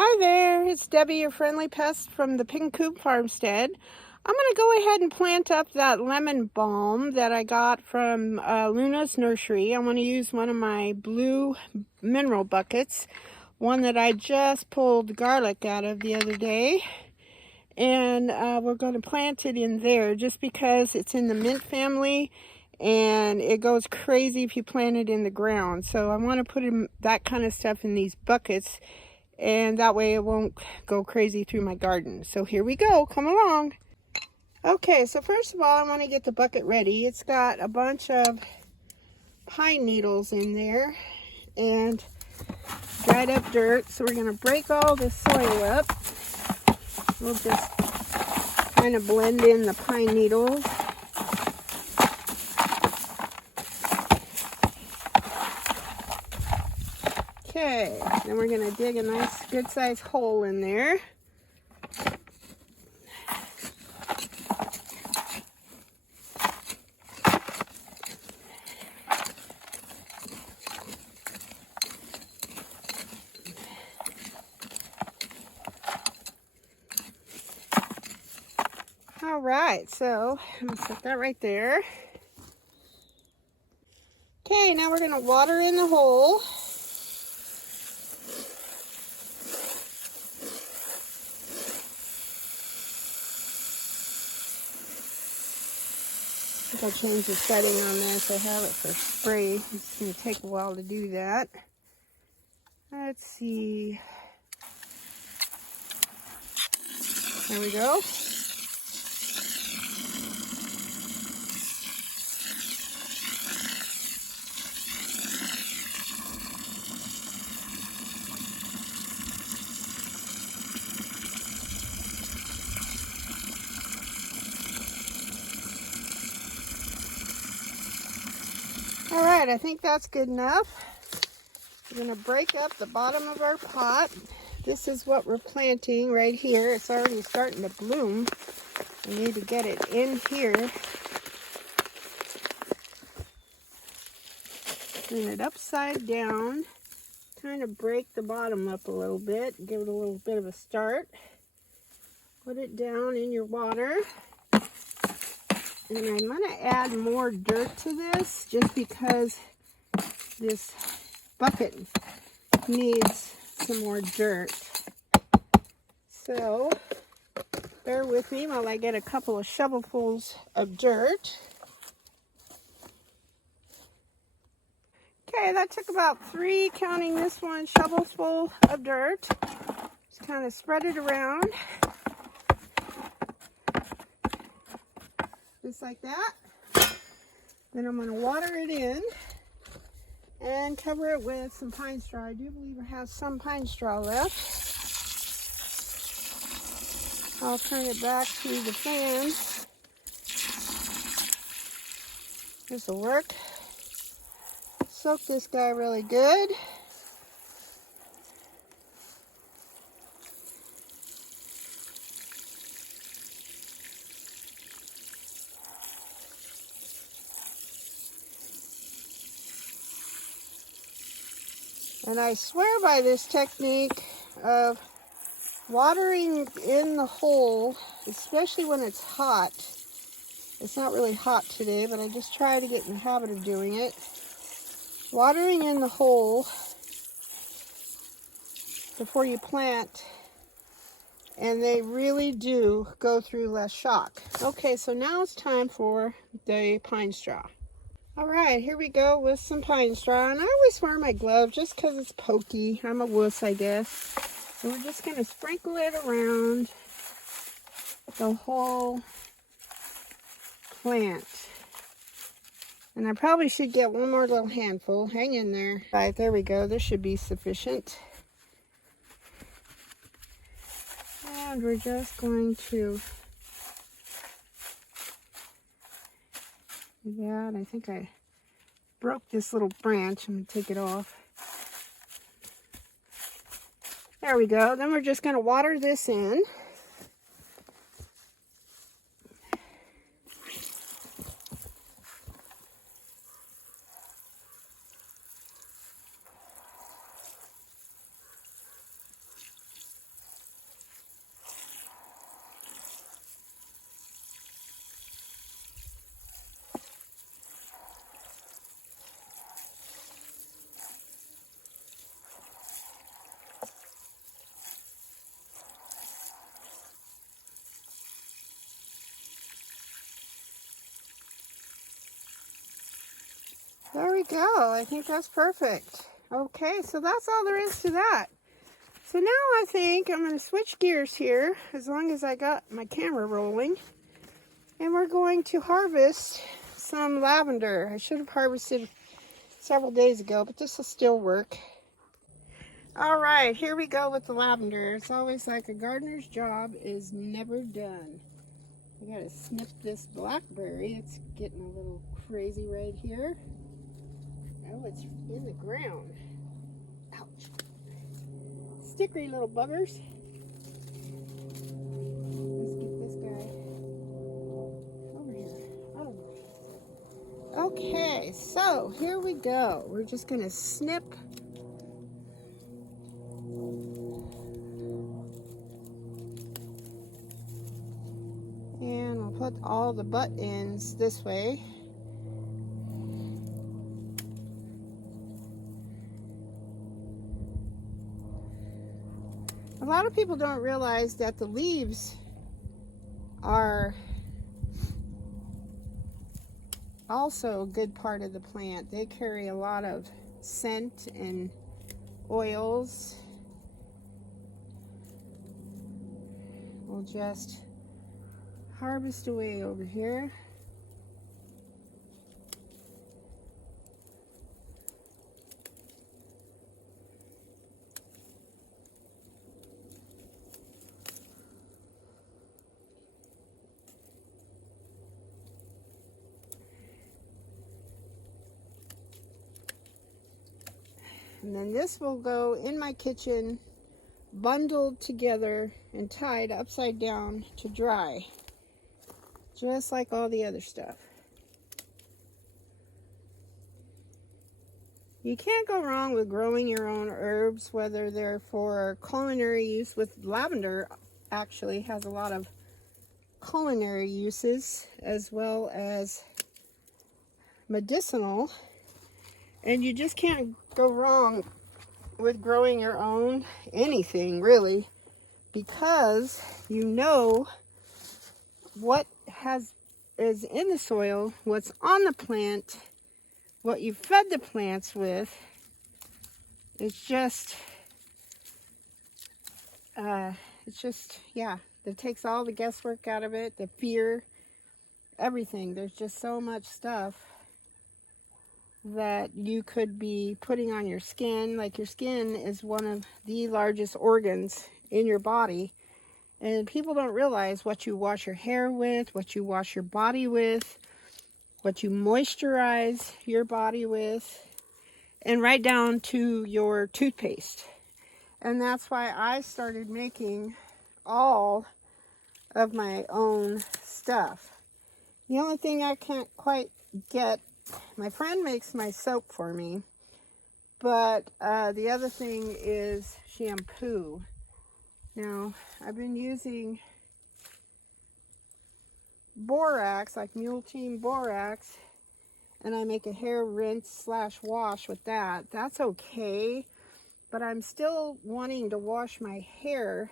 Hi there, it's Debbie, your friendly pest from the Pickin Coop Farmstead. I'm going to go ahead and plant up that lemon balm that I got from Luna's nursery. I want to use one of my blue mineral buckets, one that I just pulled garlic out of the other day. And we're going to plant it in there just because it's in the mint family and it goes crazy if you plant it in the ground. So I want to put that kind of stuff in these buckets, and that way it won't go crazy through my garden. So here we go, come along. Okay, so first of all, I want to get the bucket ready. It's got a bunch of pine needles in there and dried up dirt. So we're going to break all this soil up. We'll just kind of blend in the pine needles. Okay, then we're going to dig a nice good sized hole in there. All right, so I'm going to set that right there. Okay, now we're going to water in the hole. I think I'll change the setting on this. I have it for spray. It's going to take a while to do that. Let's see. There we go. All right, I think that's good enough. We're going to break up the bottom of our pot. This is what we're planting right here. It's already starting to bloom. We need to get it in here. Turn it upside down. Kind of break the bottom up a little bit. Give it a little bit of a start. Put it down in your water. And I'm going to add more dirt to this just because this bucket needs some more dirt. So bear with me while I get a couple of shovelfuls of dirt. Okay, that took about 3, counting this one, shovels full of dirt. Just kind of spread it around. Just like that. Then I'm going to water it in and cover it with some pine straw. I do believe it has some pine straw left. I'll turn it back to the fan. This will work. Soak this guy really good. And I swear by this technique of watering in the hole, especially when it's hot. It's not really hot today, but I just try to get in the habit of doing it. Watering in the hole before you plant, and they really do go through less shock. Okay, so now it's time for the pine straw. All right, here we go with some pine straw, and I always wear my glove just because it's pokey. I'm a wuss, I guess. So we're just going to sprinkle it around the whole plant. And I probably should get one more little handful. Hang in there. All right, there we go. This should be sufficient. And we're just going to do that. I think I broke this little branch. I'm going to take it off. There we go. Then we're just going to water this in. There we go. I think that's perfect. Okay, so that's all there is to that. So now I think I'm going to switch gears here, as long as I got my camera rolling. And we're going to harvest some lavender. I should have harvested several days ago, but this will still work. All right, here we go with the lavender. It's always like a gardener's job is never done. I gotta snip this blackberry. It's getting a little crazy right here. Oh, it's in the ground. Ouch. Stickery little buggers. Let's get this guy over here. Oh. Okay, so here we go. We're just gonna snip. And I'll put all the butt ends this way. A lot of people don't realize that the leaves are also a good part of the plant. They carry a lot of scent and oils. We'll just harvest away over here. And then this will go in my kitchen, bundled together and tied upside down to dry, just like all the other stuff. You can't go wrong with growing your own herbs, whether they're for culinary use. With lavender, actually has a lot of culinary uses as well as medicinal. And you just can't go wrong with growing your own anything, really, because you know what is in the soil, what's on the plant, what you fed the plants with. It's just, yeah, it takes all the guesswork out of it, the fear, everything. There's just so much stuff that you could be putting on your skin. Like, your skin is one of the largest organs in your body, and people don't realize what you wash your hair with, what you wash your body with, what you moisturize your body with, and right down to your toothpaste. And that's why I started making all of my own stuff. The only thing I can't quite get, my friend makes my soap for me, but the other thing is shampoo. Now, I've been using borax, like Mule Team borax, and I make a hair rinse slash wash with that. That's okay, but I'm still wanting to wash my hair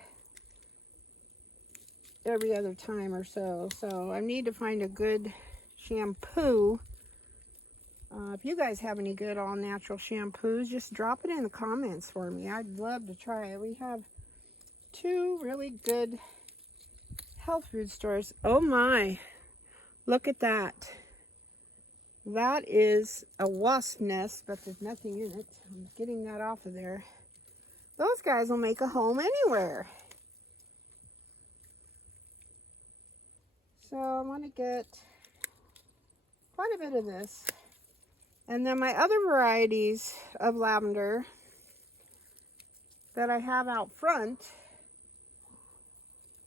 every other time or so. So I need to find a good shampoo. If you guys have any good all natural shampoos, just drop it in the comments for me. I'd love to try it. We have 2 really good health food stores. Oh my, look at that. That is a wasp nest, but there's nothing in it. I'm getting that off of there. Those guys will make a home anywhere. So I want to get quite a bit of this. And then my other varieties of lavender that I have out front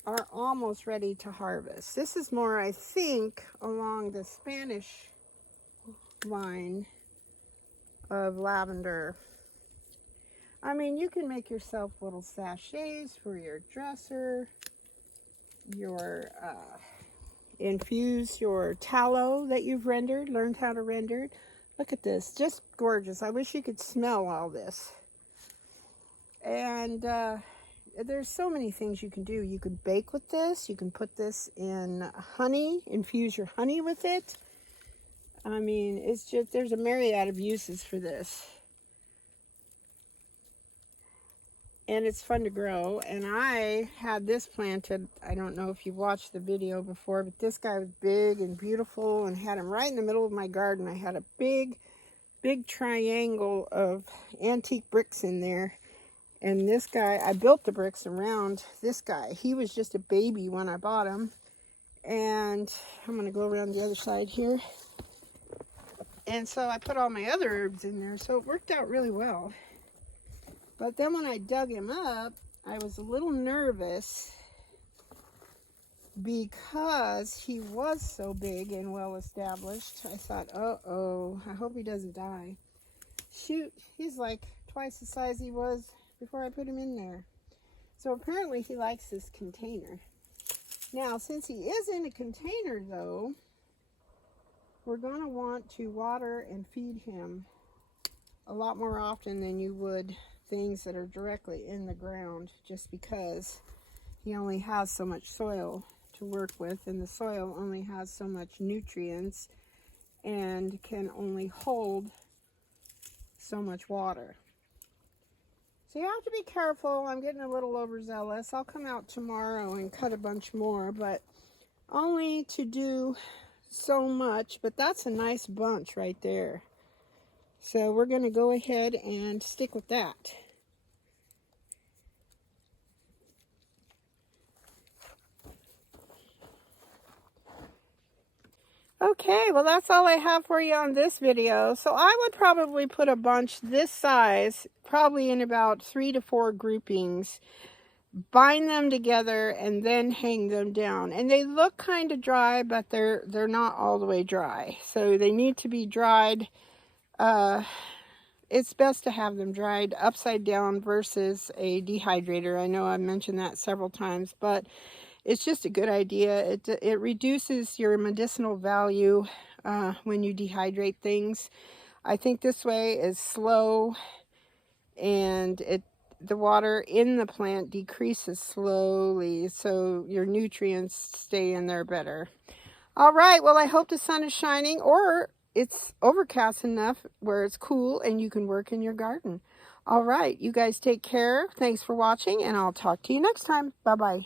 are almost ready to harvest. This is more, I think, along the Spanish line of lavender. I mean, you can make yourself little sachets for your dresser, your infuse your tallow that you've learned how to render. Look at this, just gorgeous. I wish you could smell all this. And there's so many things you can do. You could bake with this. You can put this in honey, infuse your honey with it. I mean, it's just, there's a myriad of uses for this. And it's fun to grow. And I had this planted, I don't know if you've watched the video before, but this guy was big and beautiful and had him right in the middle of my garden. I had a big triangle of antique bricks in there. And this guy, I built the bricks around this guy. He was just a baby when I bought him. And I'm going to go around the other side here. And so I put all my other herbs in there. So it worked out really well. But then when I dug him up, I was a little nervous because he was so big and well established. I thought, uh-oh, I hope he doesn't die. Shoot, he's like twice the size he was before I put him in there. So apparently he likes this container. Now, since he is in a container though, we're going to want to water and feed him a lot more often than you would things that are directly in the ground, just because he only has so much soil to work with, and the soil only has so much nutrients and can only hold so much water. So you have to be careful. I'm getting a little overzealous. I'll come out tomorrow and cut a bunch more, but only to do so much. But that's a nice bunch right there. So we're going to go ahead and stick with that. Okay, well that's all I have for you on this video. So I would probably put a bunch this size, probably in about 3 to 4 groupings, bind them together, and then hang them down. And they look kind of dry, but they're not all the way dry. So they need to be dried. It's best to have them dried upside down versus a dehydrator. I know I've mentioned that several times, but it's just a good idea. It reduces your medicinal value when you dehydrate things. I think this way is slow, and the water in the plant decreases slowly, so your nutrients stay in there better. All right, well, I hope the sun is shining, or it's overcast enough where it's cool and you can work in your garden. All right, you guys take care. Thanks for watching, and I'll talk to you next time. Bye-bye.